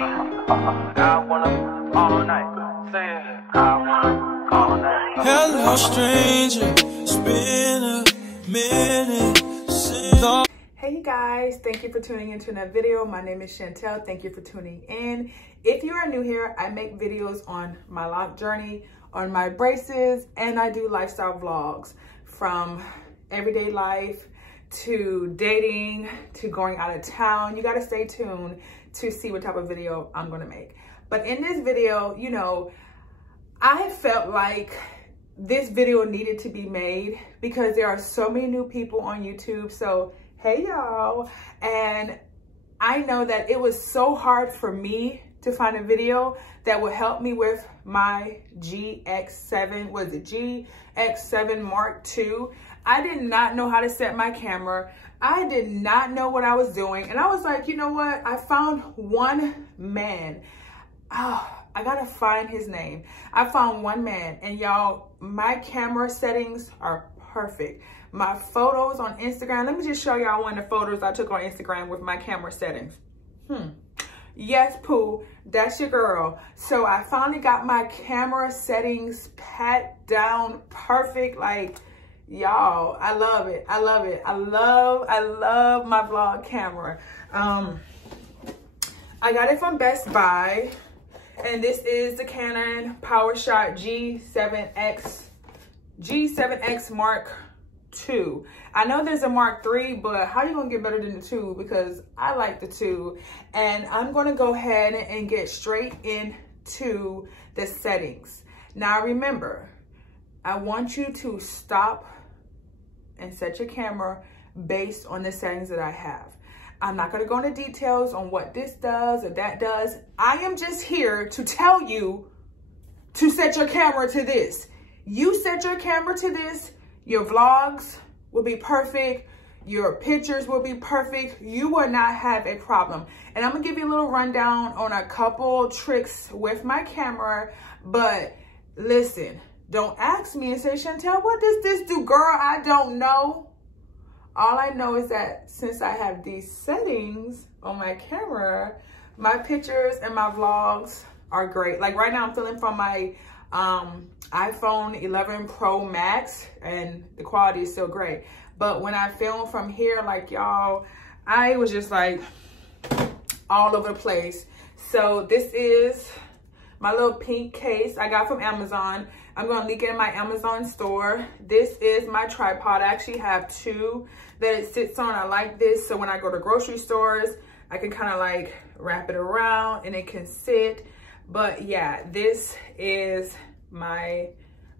I wanna all night. Say it. I wanna all night. Hello, stranger. It's been a minute since. Hey you guys, thank you for tuning into another video. My name is Chantel. Thank you for tuning in. If you are new here, I make videos on my lock journey, on my braces, and I do lifestyle vlogs from everyday life to dating to going out of town. You got to stay tuned to see what type of video I'm going to make. But in this video, you know, I felt like this video needed to be made because there are so many new people on YouTube. So hey y'all, and I know that it was so hard for me to find a video that would help me with my Gx7, was it Gx7 Mark II? I did not know how to set my camera. I did not know what I was doing. And I was like, you know what? I found one man. Oh, I gotta find his name. I found one man, and y'all, my camera settings are perfect. My photos on Instagram, let me just show y'all one of the photos I took on Instagram with my camera settings. Yes, Pooh, that's your girl. So I finally got my camera settings pat down perfect. Like, y'all, I love it. I love it. I love my vlog camera. I got it from Best Buy, and this is the Canon PowerShot G7X Mark II. I know there's a Mark III, but how you gonna get better than the 2? Because I like the 2. And I'm gonna go ahead and get straight into the settings. Now remember, I want you to stop and set your camera based on the settings that I have. I'm not gonna go into details on what this does or that does. I am just here to tell you to set your camera to this. You set your camera to this, your vlogs will be perfect. Your pictures will be perfect. You will not have a problem. And I'm gonna give you a little rundown on a couple tricks with my camera. But listen, don't ask me and say, Chantel, what does this do? Girl, I don't know. All I know is that since I have these settings on my camera, my pictures and my vlogs are great. Like right now I'm filming from my iPhone 11 Pro Max, and the quality is still great. But when I film from here, like y'all, I was just like all over the place. So this is my little pink case I got from Amazon. I'm gonna link it in my Amazon store. This is my tripod. I actually have 2 that it sits on. I like this, so when I go to grocery stores, I can kind of like wrap it around and it can sit. But yeah, this is my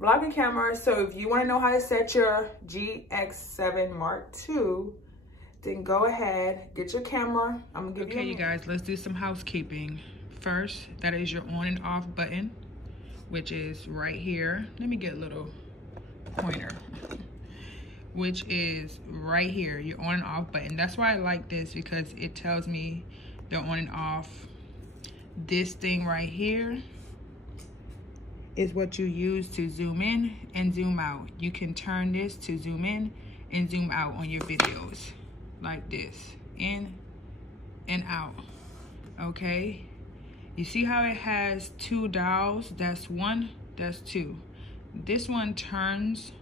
vlogging camera. So if you want to know how to set your Gx7 Mark II, then go ahead, get your camera. I'm gonna give you guys, let's do some housekeeping. First, that is your on and off button, which is right here. Let me get a little pointer, which is right here, your on and off button. That's why I like this, because it tells me the on and off. This thing right here is what you use to zoom in and zoom out. You can turn this to zoom in and zoom out on your videos like this, in and out. Okay, you see how it has 2 dials? That's 1, that's 2. This one turns.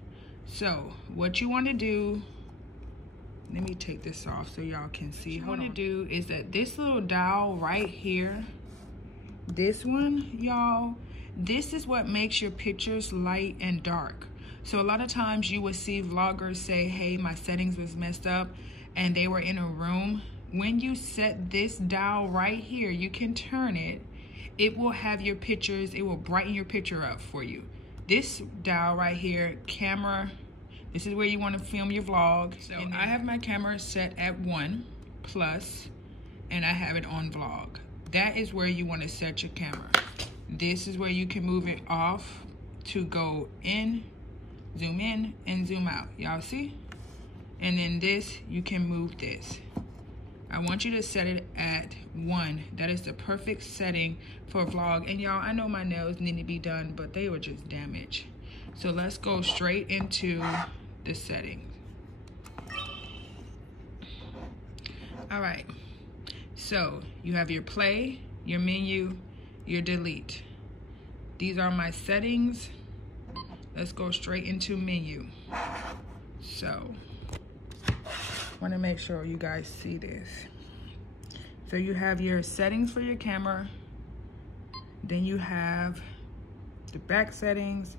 So what you want to do, let me take this off so y'all can see. What you want to do is that this little dial right here, this one, y'all, this is what makes your pictures light and dark. So a lot of times you will see vloggers say, hey, my settings was messed up, and they were in a room. When you set this dial right here, you can turn it. It will have your pictures, it will brighten your picture up for you. This dial right here, camera, this is where you want to film your vlog. So I have my camera set at 1+, and I have it on vlog. That is where you want to set your camera. This is where you can move it off to go in, and zoom out. Y'all see? And then this, you can move this. I want you to set it at 1. That is the perfect setting for a vlog. And y'all, I know my nails need to be done, but they were just damaged. So let's go straight into the settings. All right, so you have your play, your menu, your delete. These are my settings. Let's go straight into menu. So, want to make sure you guys see this. So you have your settings for your camera. Then you have the back settings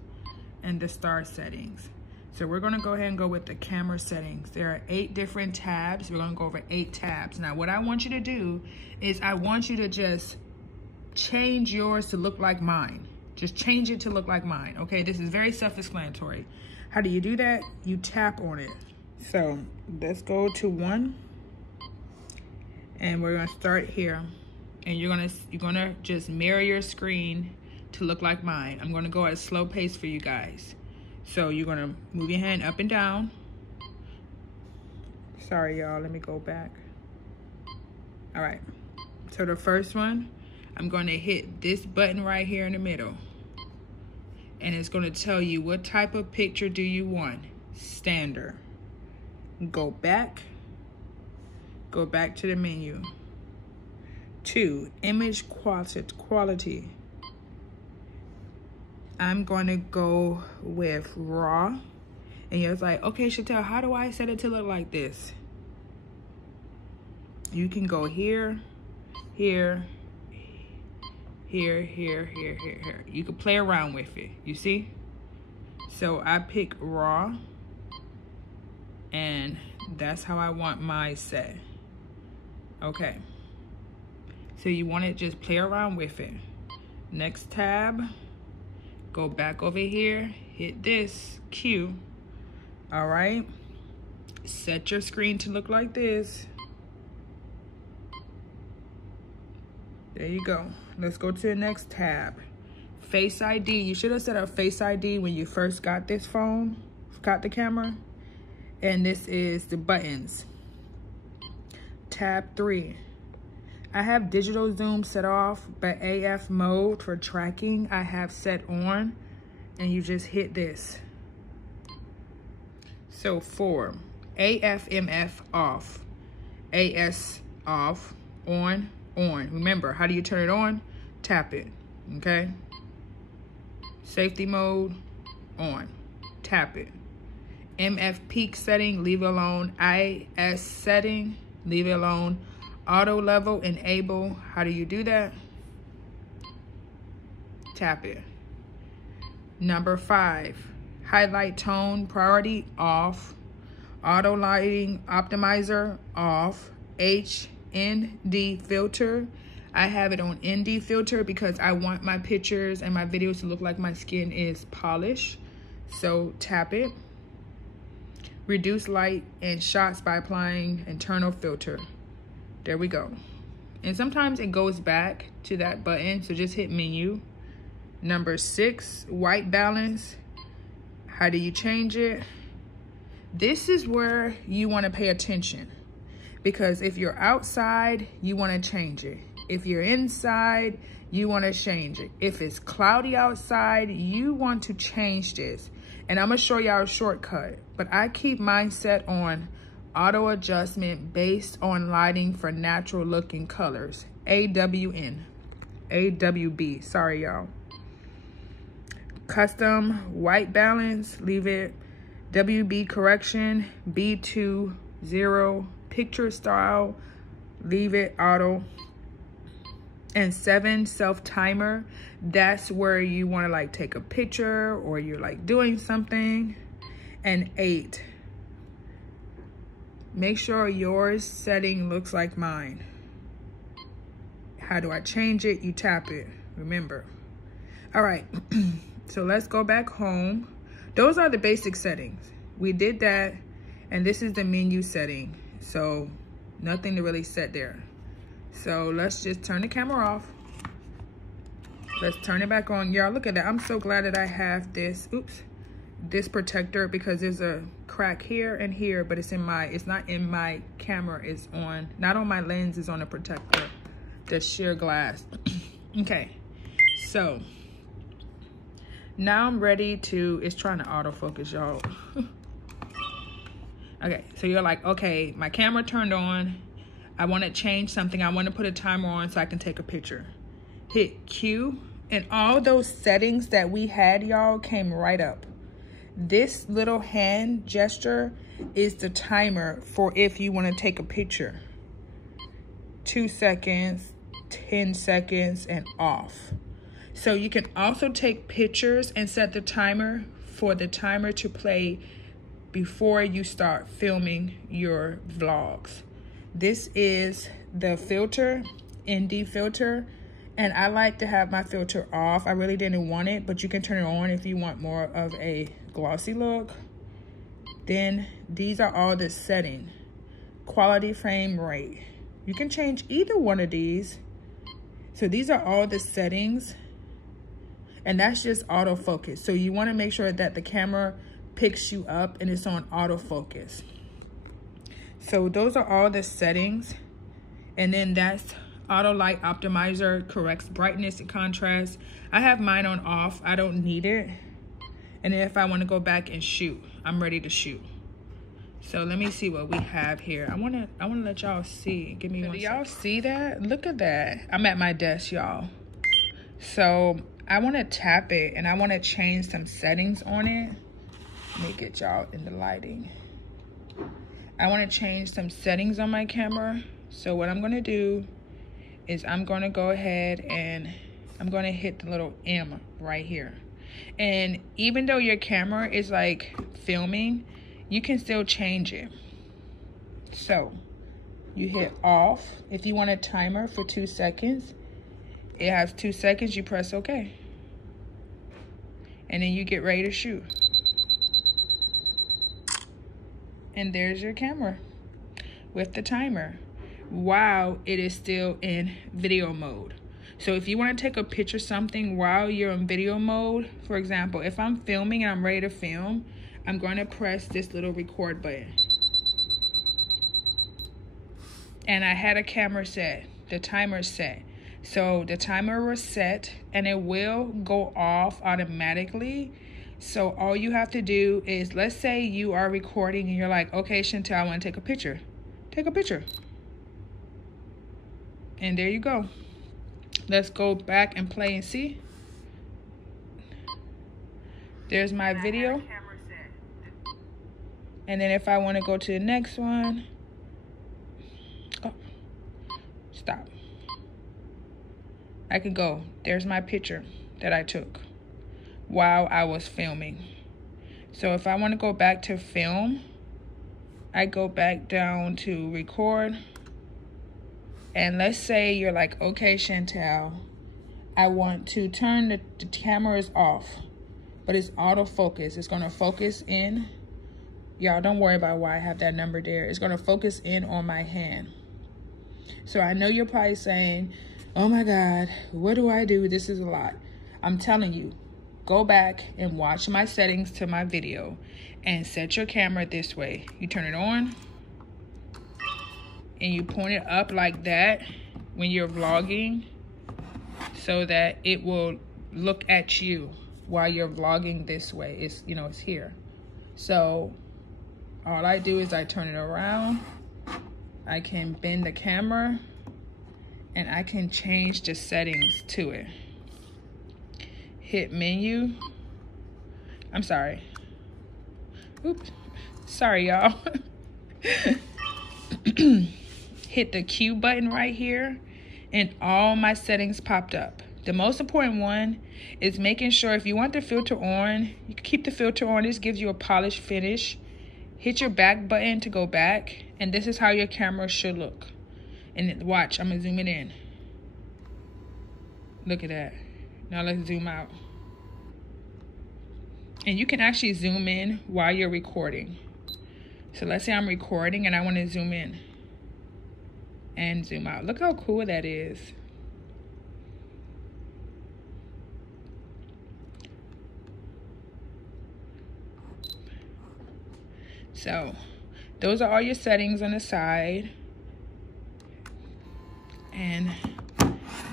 and the star settings. So we're gonna go ahead and go with the camera settings. There are 8 different tabs. We're gonna go over 8 tabs. Now what I want you to do is I want you to just change yours to look like mine. Just change it to look like mine, okay? This is very self-explanatory. How do you do that? You tap on it. So let's go to 1. And we're gonna start here. And you're gonna just mirror your screen to look like mine. I'm gonna go at a slow pace for you guys. So you're gonna move your hand up and down. Sorry, y'all, let me go back. All right, so the first one, I'm gonna hit this button right here in the middle. And it's gonna tell you what type of picture do you want. Standard. Go back to the menu. 2, image quality. I'm gonna go with raw. And you're like, okay, Chantel, how do I set it to look like this? You can go here, here, here, here, here, here, here. You can play around with it, you see? So I pick raw, and that's how I want mine set. Okay. So you want to just play around with it. Next tab, go back over here, hit this, Q. All right. Set your screen to look like this. There you go. Let's go to the next tab. Face ID. You should have set up Face ID when you first got this phone, got the camera. And this is the buttons. Tab 3. I have digital zoom set off, but AF mode for tracking I have set on, and you just hit this. So 4, AF/MF off, AS off, on. Remember, how do you turn it on? Tap it, okay? Safety mode, on, tap it. MF peak setting, leave it alone. IS setting, leave it alone. Auto level, enable. How do you do that? Tap it. Number 5, highlight tone priority off. Auto lighting optimizer off. HND filter. I have it on ND filter because I want my pictures and my videos to look like my skin is polished. So tap it. Reduce light and shots by applying internal filter. There we go. And sometimes it goes back to that button, so just hit menu. Number 6, white balance. How do you change it? This is where you want to pay attention, because if you're outside, you want to change it. If you're inside, you want to change it. If it's cloudy outside, you want to change this. And I'm going to show y'all a shortcut, but I keep mine set on auto adjustment based on lighting for natural looking colors. AWB, sorry y'all. Custom white balance, leave it. WB correction, B20, picture style, leave it auto. And 7, self timer, that's where you want to like take a picture or you're like doing something. And 8, make sure yours setting looks like mine. How do I change it? You tap it, remember. All right, so let's go back home. Those are the basic settings. We did that, and this is the menu setting. So nothing to really set there. So let's just turn the camera off. Let's turn it back on. Y'all, look at that. I'm so glad that I have this, this protector, because there's a crack here and here, but it's not in my camera. It's on, not on my lens, it's on a protector. The sheer glass. Okay, so now I'm ready to, it's trying to autofocus, y'all. Okay, so you're like, okay, my camera turned on. I want to change something. I want to put a timer on so I can take a picture. hit Q, and all those settings that we had, y'all, came right up. This little hand gesture is the timer for if you want to take a picture. 2 seconds, 10 seconds, and off. So you can also take pictures and set the timer for the timer to play before you start filming your vlogs. This is the filter, ND filter, and I like to have my filter off. I really didn't want it, but you can turn it on if you want more of a glossy look. Then these are all the setting. Quality frame rate. You can change either one of these. So these are all the settings, and that's just autofocus. So you want to make sure that the camera picks you up and it's on autofocus. So those are all the settings, and then that's auto light optimizer, corrects brightness and contrast. I have mine on off. I don't need it. And then if I want to go back and shoot, I'm ready to shoot. So let me see what we have here. I wanna let y'all see. Give me one second. Do y'all see that? Look at that. I'm at my desk, y'all. So I want to tap it and I want to change some settings on it. Let me get y'all in the lighting. I want to change some settings on my camera. So what I'm going to do is I'm going to go ahead and I'm going to hit the little M right here. And even though your camera is like filming, you can still change it. So you hit off. If you want a timer for 2 seconds, it has 2 seconds, you press OK. And then you get ready to shoot. And there's your camera with the timer while it is still in video mode. So if you want to take a picture of something while you're in video mode, for example, if I'm filming and I'm ready to film, I'm going to press this little record button. And I had a camera set, the timer set. So the timer was set and it will go off automatically. So all you have to do is, let's say you are recording and you're like, okay, Chantel, I want to take a picture. Take a picture. And there you go. Let's go back and play and see. There's my video. And then if I want to go to the next one, oh, stop. I can go. There's my picture that I took while I was filming. So if I want to go back to film, I go back down to record. And let's say you're like, okay, Chantel, I want to turn the cameras off, but it's autofocus. It's going to focus in. Y'all don't worry about why I have that number there. It's going to focus in on my hand. So I know you're probably saying, oh my God, what do I do? This is a lot. I'm telling you, go back and watch my settings to my video and set your camera this way. You turn it on and you point it up like that when you're vlogging so that it will look at you while you're vlogging this way. It's, you know, it's here. So all I do is I turn it around. I can bend the camera and I can change the settings to it. Hit menu. I'm sorry. Oops. Sorry, y'all. Hit the Q button right here and all my settings popped up. The most important one is making sure if you want the filter on, you can keep the filter on. This gives you a polished finish. Hit your back button to go back, and this is how your camera should look. And watch, I'm gonna zoom it in. Look at that. Now let's zoom out. And you can actually zoom in while you're recording. So let's say I'm recording and I want to zoom in and zoom out. Look how cool that is. So those are all your settings on the side. And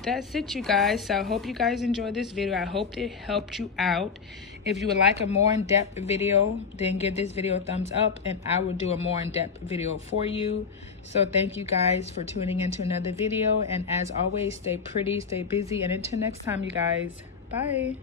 that's it, you guys. So I hope you guys enjoyed this video. I hope it helped you out. If you would like a more in-depth video, then give this video a thumbs up and I will do a more in-depth video for you. So thank you guys for tuning into another video, and as always, stay pretty, stay busy, and until next time, you guys, bye.